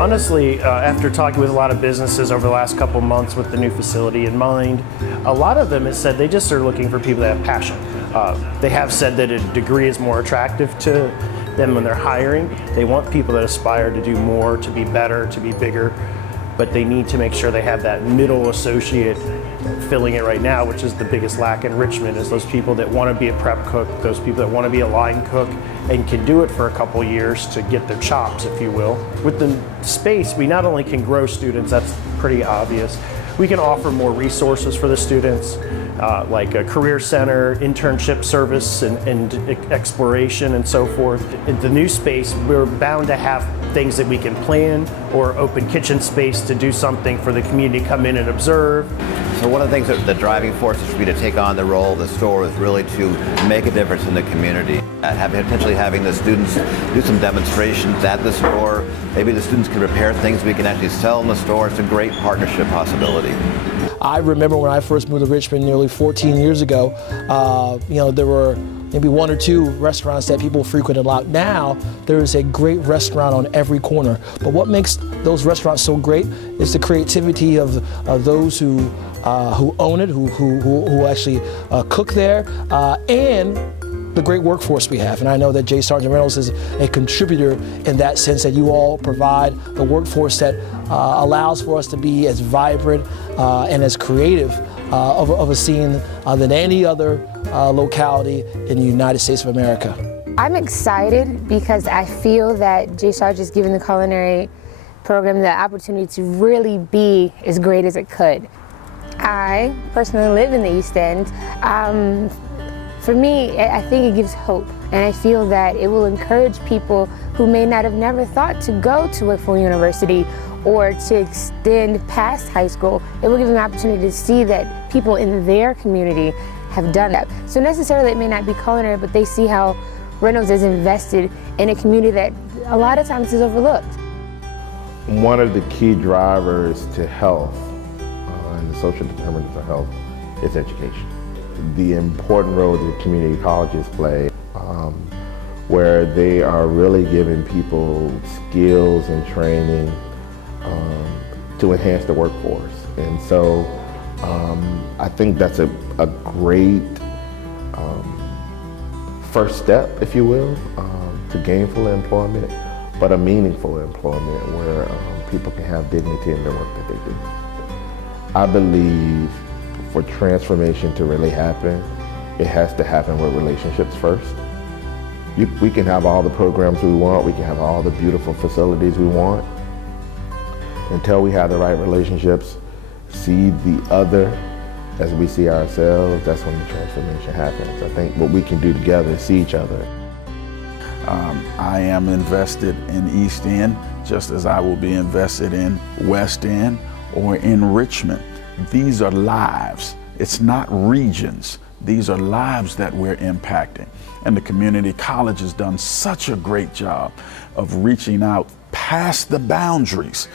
Honestly, after talking with a lot of businesses over the last couple months with the new facility in mind, a lot of them have said they just are looking for people that have passion. They have said that a degree is more attractive to them when they're hiring. They want people that aspire to do more, to be better, to be bigger, but they need to make sure they have that middle associate filling it right now, which is the biggest lack in Richmond, is those people that want to be a prep cook, those people that want to be a line cook and can do it for a couple years to get their chops, if you will. With the space, we not only can grow students, that's pretty obvious, we can offer more resources for the students, like a career center, internship service, and exploration and so forth. In the new space, we're bound to have things that we can plan, or open kitchen space to do something for the community to come in and observe. So one of the things that the driving forces for me to take on the role of the store is really to make a difference in the community. Potentially having the students do some demonstrations at the store. Maybe the students can prepare things we can actually sell in the store. It's a great partnership possibility. I remember when I first moved to Richmond nearly 14 years ago, there were maybe one or two restaurants that people frequented a lot. Now, there is a great restaurant on every corner. But what makes those restaurants so great is the creativity of those who own it, who actually cook there, and the great workforce we have. And I know that J. Sargent Reynolds is a contributor in that sense, that you all provide the workforce that allows for us to be as vibrant and as creative of a scene than any other locality in the United States of America. I'm excited because I feel that J. Sargent is giving the culinary program the opportunity to really be as great as it could. I personally live in the East End. For me, I think it gives hope, and I feel that it will encourage people who may not have never thought to go to a full university or to extend past high school. It will give them an opportunity to see that people in their community have done that. So necessarily it may not be culinary, but they see how Reynolds is invested in a community that a lot of times is overlooked. One of the key drivers to health and the social determinants of health is education. The important role that community colleges play, where they are really giving people skills and training to enhance the workforce. And so I think that's a great first step, if you will, to gainful employment, but a meaningful employment where people can have dignity in the work that they do. I believe for transformation to really happen, it has to happen with relationships first. We can have all the programs we want, we can have all the beautiful facilities we want. Until we have the right relationships, see the other as we see ourselves, that's when the transformation happens. I think what we can do together is see each other. I am invested in East End, just as I will be invested in West End or in Richmond. These are lives. It's not regions. These are lives that we're impacting. And the community college has done such a great job of reaching out past the boundaries.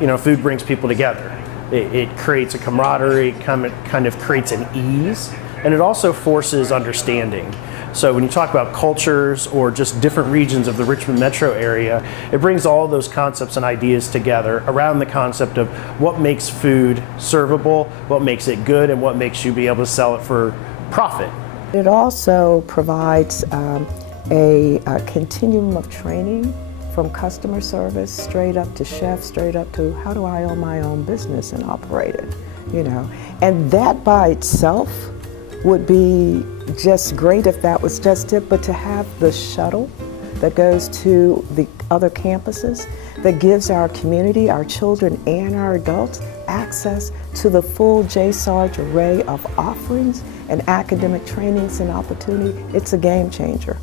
You know, food brings people together. It creates a camaraderie, kind of creates an ease, and it also forces understanding. So when you talk about cultures or just different regions of the Richmond metro area, it brings all those concepts and ideas together around the concept of what makes food servable, what makes it good, and what makes you be able to sell it for profit. It also provides a continuum of training from customer service straight up to chef, straight up to how do I own my own business and operate it, you know. And that by itself would be just great if that was just it, but to have the shuttle that goes to the other campuses that gives our community, our children and our adults access to the full J. Sargent array of offerings and academic trainings and opportunity, it's a game changer.